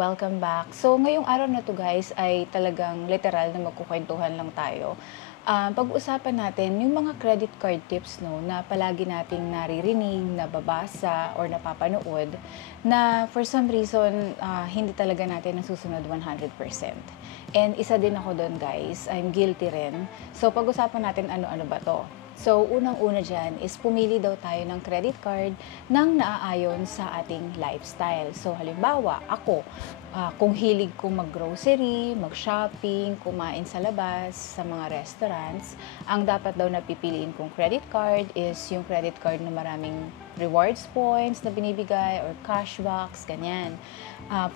welcome back. So, ngayong araw na to guys ay talagang literal na magkukwentuhan lang tayo. Pag-uusapan natin yung mga credit card tips no, na palagi nating naririnig, nababasa, or napapanood na for some reason hindi talaga natin nasusunod 100%. And isa din ako doon guys, I'm guilty rin. So, pag-usapan natin ano-ano ba to. So, unang-una dyan is pumili daw tayo ng credit card nang naaayon sa ating lifestyle. So, halimbawa, ako, kung hilig ko mag-grocery, mag-shopping, kumain sa labas, sa mga restaurants, ang dapat daw na pipiliin kong credit card is yung credit card na maraming rewards points na binibigay or cashbacks, ganyan.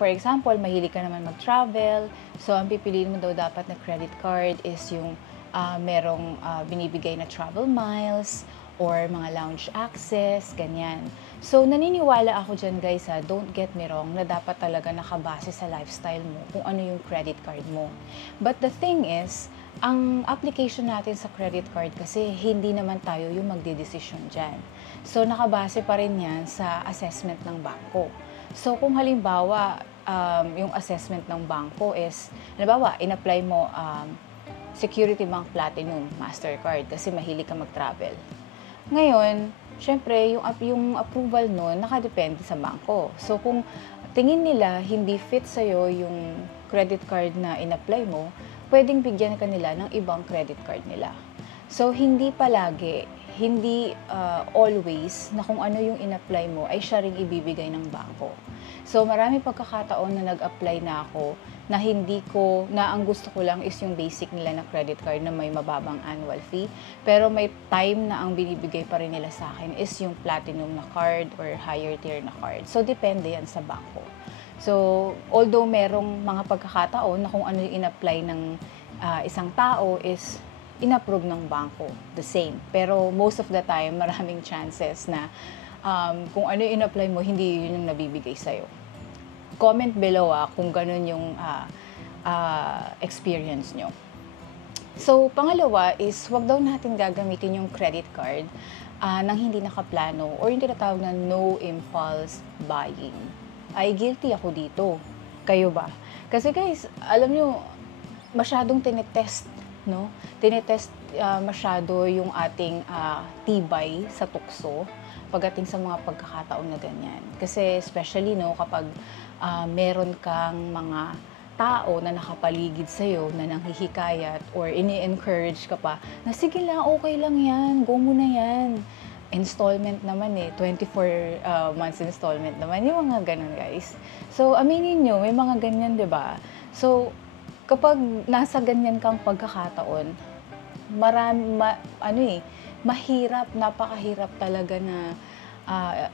For example, mahilig ka naman mag-travel, so ang pipiliin mo daw dapat na credit card is yung merong binibigay na travel miles or mga lounge access, ganyan. So, naniniwala ako dyan guys don't get me wrong, na dapat talaga nakabase sa lifestyle mo kung ano yung credit card mo. But the thing is, ang application natin sa credit card kasi hindi naman tayo yung magdedesisyon dyan. So, nakabase pa rin yan sa assessment ng bangko. So, kung halimbawa, yung assessment ng bangko is, halimbawa, in-apply mo Security Bank Platinum Mastercard kasi mahilig ka mag-travel. Ngayon, syempre, yung approval nun nakadepende sa bangko. So, kung tingin nila hindi fit sa'yo yung credit card na in-apply mo, pwedeng bigyan ka nila ng ibang credit card nila. So, hindi palagi, hindi always na kung ano yung in-apply mo ay siya ring ibibigay ng bangko. So, marami pagkakataon na nag-apply na ako na ang gusto ko lang is yung basic nila na credit card na may mababang annual fee. Pero may time na ang binibigay pa rin nila sa akin is yung platinum na card or higher tier na card. So, depende yan sa bangko. So, although merong mga pagkakataon na kung ano yung in-apply ng isang tao is in-approve ng bangko, the same. Pero most of the time, maraming chances na kung ano yung in-apply mo, hindi yun yung nabibigay sa'yo. Comment below kung ganun yung experience nyo. So, pangalawa is, wag daw natin gagamitin yung credit card nang hindi nakaplano or yung tinatawag na no impulse buying. Ay, guilty ako dito. Kayo ba? Kasi guys, alam nyo, masyadong tinetest, no? Tinetest masyado yung ating tibay sa tukso pagdating sa mga pagkakataon na ganyan. Kasi especially no, kapag meron kang mga tao na nakapaligid sa'yo na nanghihikayat or ini-encourage ka pa na sige lang, okay lang yan, go mo na yan. Installment naman 24 months installment naman, yung mga ganun guys. So, aminin nyo, may mga ganyan, di ba? So, kapag nasa ganyan kang pagkakataon, mahirap, napakahirap talaga na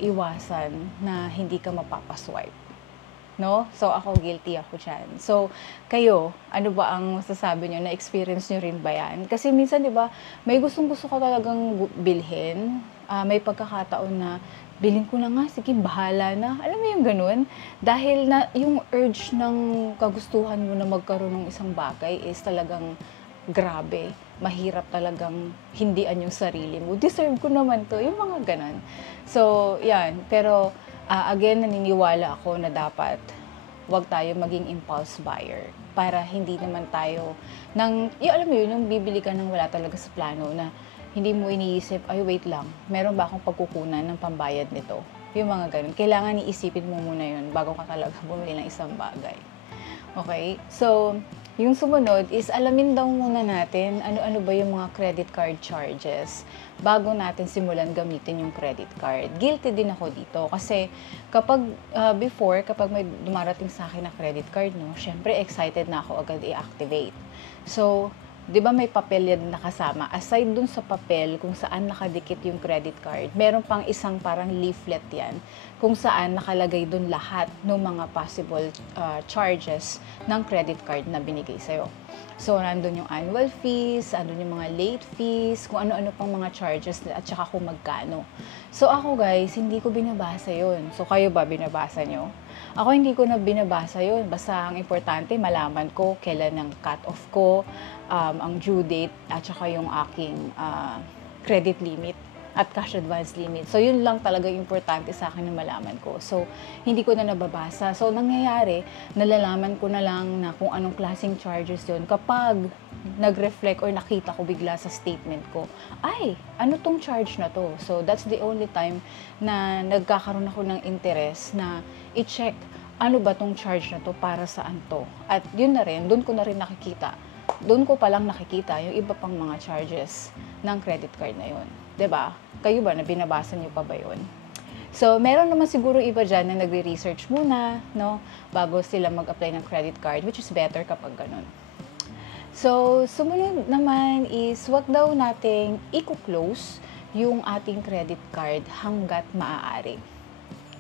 iwasan na hindi ka mapapaswipe. No? So, ako guilty ako dyan. So, kayo, ano ba ang masasabi nyo? Na-experience nyo rin ba yan? Kasi minsan, di ba, may gustong-gusto ka talagang bilhin. May pagkakataon na bilhin ko na nga, sige, bahala na. Alam mo yung ganun? Dahil na yung urge ng kagustuhan mo na magkaroon ng isang bagay is talagang grabe. Mahirap talagang hindian yung sarili mo. Deserve ko naman to. Yung mga ganun. So, yan. Pero, again, naniniwala ako na dapat wag tayo maging impulse buyer para hindi naman tayo alam mo yun, yung bibili ka ng wala talaga sa plano na hindi mo iniisip, ay wait lang, meron ba akong pagkukunan ng pambayad nito? Yung mga ganun. Kailangan iisipin mo muna yun bago ka talaga bumili ng isang bagay. Okay? So, yung sumunod is alamin daw muna natin ano-ano ba yung mga credit card charges bago natin simulan gamitin yung credit card. Guilty din ako dito kasi kapag kapag may dumarating sa akin na credit card, no, syempre excited na ako agad i-activate. So, 'di ba may papel yan nakasama? Aside dun sa papel kung saan nakadikit yung credit card, meron pang isang parang leaflet yan kung saan nakalagay dun lahat ng mga possible charges ng credit card na binigay sa'yo. So, nandun yung annual fees, nandun yung mga late fees, kung ano-ano pang mga charges at saka kung magkano. So, ako guys, hindi ko binabasa yun. So, kayo ba binabasa nyo? Ako hindi ko na binabasa yun. Basta ang importante, malaman ko kailan ang cut-off ko, ang due date, at saka yung aking credit limit. at cash advance limit. So, yun lang talaga importante sa akin na malaman ko. So, hindi ko na nababasa. So, nangyayari, nalalaman ko na lang na kung anong klaseng charges yun kapag nag-reflect or nakita ko bigla sa statement ko, ay, ano tong charge na to? So, that's the only time na nagkakaroon ako ng interest na i-check ano ba tong charge na to, para saan to. At yun na rin, doon ko na rin nakikita. Doon ko palang nakikita yung iba pang mga charges ng credit card na yun. 'Di ba? Kayo ba, na binabasa niyo pa ba yun? So, meron naman siguro iba dyan na nagre-research muna, no? Bago sila mag-apply ng credit card, which is better kapag ganun. So, sumunod naman is, wag daw nating i-close yung ating credit card hanggat maaari.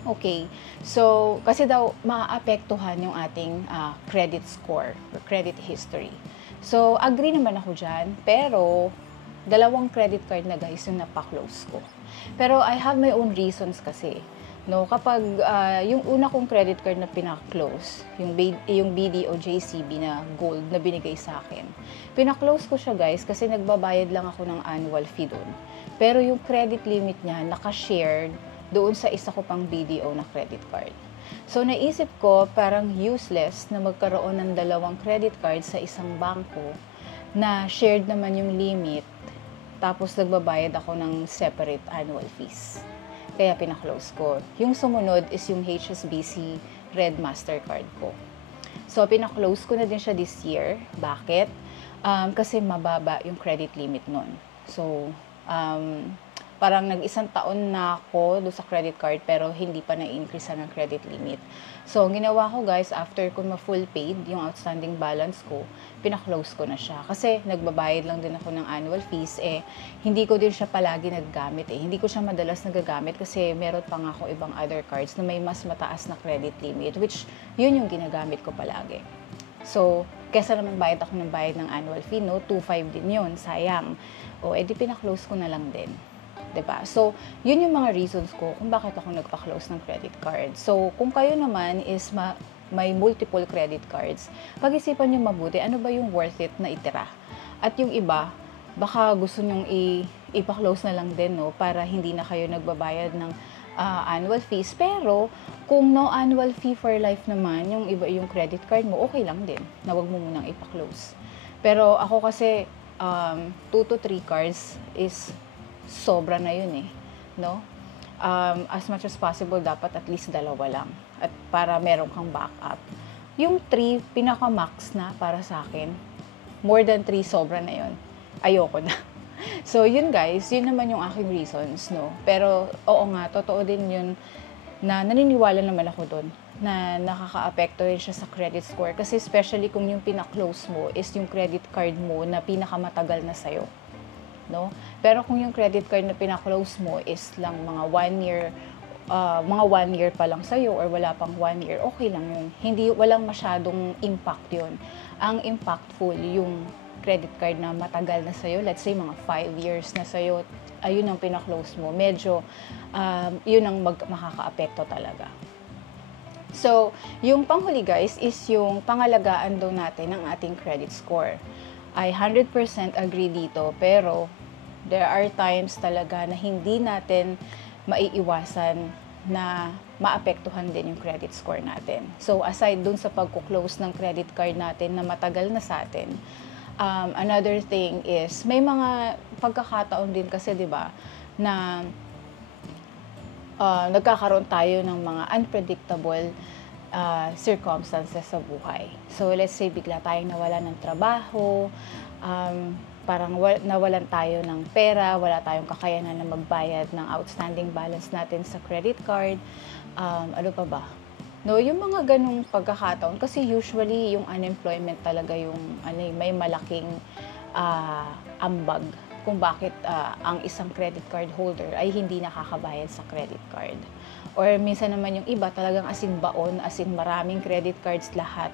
Okay, so kasi daw maaapektuhan yung ating credit score or credit history. So, agree naman ako dyan, pero dalawang credit card na guys yung napa-close ko. Pero I have my own reasons kasi. No, kapag yung una kong credit card na pina-close, yung BDO JCB na gold na binigay sa akin, pina-close ko siya guys kasi nagbabayad lang ako ng annual fee doon. Pero yung credit limit niya naka-shared doon sa isa ko pang BDO na credit card. So, naisip ko parang useless na magkaroon ng dalawang credit card sa isang bangko na shared naman yung limit, tapos nagbabayad ako ng separate annual fees. Kaya pina-close ko. Yung sumunod is yung HSBC Red Mastercard ko. So, pina-close ko na din siya this year. Bakit? Kasi mababa yung credit limit nun. So, parang nag-isang taon na ako doon sa credit card pero hindi pa na-increase ng credit limit. So, ang ginawa ko guys, after ko ma-full paid yung outstanding balance ko, pina-close ko na siya. Kasi nagbabayad lang din ako ng annual fees, hindi ko din siya palagi naggamit Hindi ko siya madalas nagagamit kasi meron pa nga ako ibang other cards na may mas mataas na credit limit, which yun yung ginagamit ko palagi. So, kesa naman bayad ako ng bayad ng annual fee, no? 2.5 din yun, sayang. O, edi pina-close ko na lang din. 'Di ba? So, yun yung mga reasons ko kung bakit ako nagpa-close ng credit card. So, kung kayo naman is may multiple credit cards, pag-isipan nyo mabuti, ano ba yung worth it na itira? At yung iba, baka gusto nyong ipa-close na lang din, no? Para hindi na kayo nagbabayad ng annual fees. Pero, kung no annual fee for life naman, yung iba yung credit card mo, okay lang din na wag mo munang ipa-close. Pero ako kasi, 2 to 3 cards is sobra na yun no? As much as possible, dapat at least 2 lang. At para meron kang backup. Yung 3, pinaka-max na para sa akin. More than 3, sobra na yun. Ayoko na. So, yun guys, yun naman yung aking reasons, no? Pero, oo nga, totoo din yun na naniniwala naman ako doon na nakaka-apekto rin siya sa credit score. Kasi especially kung yung pina-close mo is yung credit card mo na pinakamatagal na sa'yo. No? Pero kung yung credit card na pina-close mo is lang mga 1 year, mga 1 year pa lang sa'yo or wala pang 1 year, okay lang yun. Walang masyadong impact yun. Ang impactful yung credit card na matagal na sa'yo, let's say mga 5 years na sa'yo, ayun ang pina-close mo. Medyo, yun ang makaka-apekto talaga. So, yung panghuli guys is yung pangalagaan daw natin ng ating credit score. I 100% agree dito, pero there are times talaga na hindi natin maiiwasan na maapektuhan din yung credit score natin. So, aside dun sa pagkuklose ng credit card natin na matagal na sa atin, another thing is, may mga pagkakataon din kasi, di ba, na nagkakaroon tayo ng mga unpredictable circumstances sa buhay. So, let's say, bigla tayong nawalan ng trabaho, parang nawalan tayo ng pera, wala tayong kakayanan na magbayad ng outstanding balance natin sa credit card, ano pa ba? No, yung mga ganung pagkakataon, kasi usually yung unemployment talaga yung may malaking ambag kung bakit ang isang credit card holder ay hindi nakakabayad sa credit card. Or minsan naman yung iba talagang as in baon, as in maraming credit cards lahat,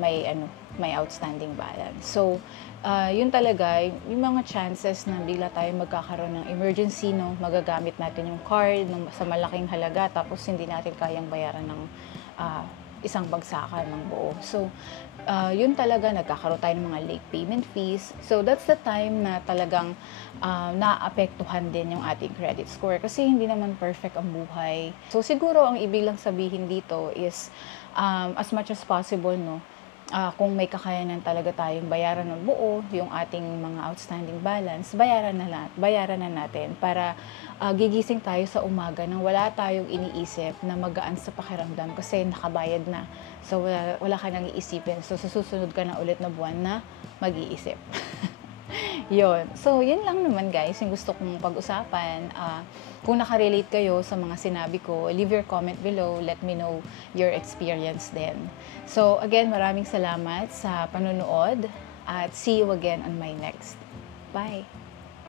may outstanding balance. So, yun talaga, yung mga chances na bigla tayo magkakaroon ng emergency, no, magagamit natin yung card sa malaking halaga, tapos hindi natin kayang bayaran ng isang bagsakan ng buo. So, yun talaga, nagkakaroon tayo ng mga late payment fees. So, that's the time na talagang naapektuhan din yung ating credit score kasi hindi naman perfect ang buhay. So, siguro ang ibig lang sabihin dito is as much as possible, no, kung may kakayanan talaga tayong bayaran ng buo yung ating mga outstanding balance, bayaran na natin para gigising tayo sa umaga nang wala tayong iniisip na magaan sa pakiramdam kasi nakabayad na. So, wala ka nang iisipin. So, susunod ka na ulit na buwan na mag-iisip. Yun. So, yun lang naman guys, yung gusto kong pag-usapan. Kung nakarelate kayo sa mga sinabi ko, leave your comment below. Let me know your experience then. So, again, maraming salamat sa panonood at see you again on my next. Bye!